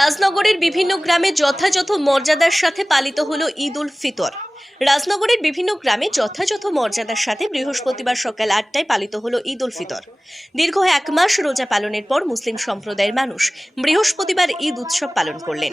রাজনগরের বিভিন্ন গ্রামে যথাযথ মর্যাদার সাথে পালিত হলো ঈদ উল ফিতর রাজনগরের বিভিন্ন গ্রামে যথাযথ মর্যাদার সাথে বৃহস্পতিবার সকাল আটটায় পালিত হলো ঈদ উল ফিতর দীর্ঘ এক মাস রোজা পালনের পর মুসলিম সম্প্রদায়ের মানুষ বৃহস্পতিবার ঈদ উৎসব পালন করলেন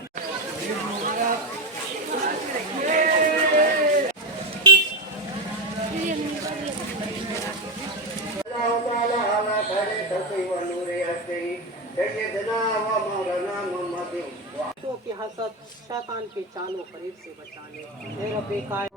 حسد شیطان کے چالوں قریب سے بچانے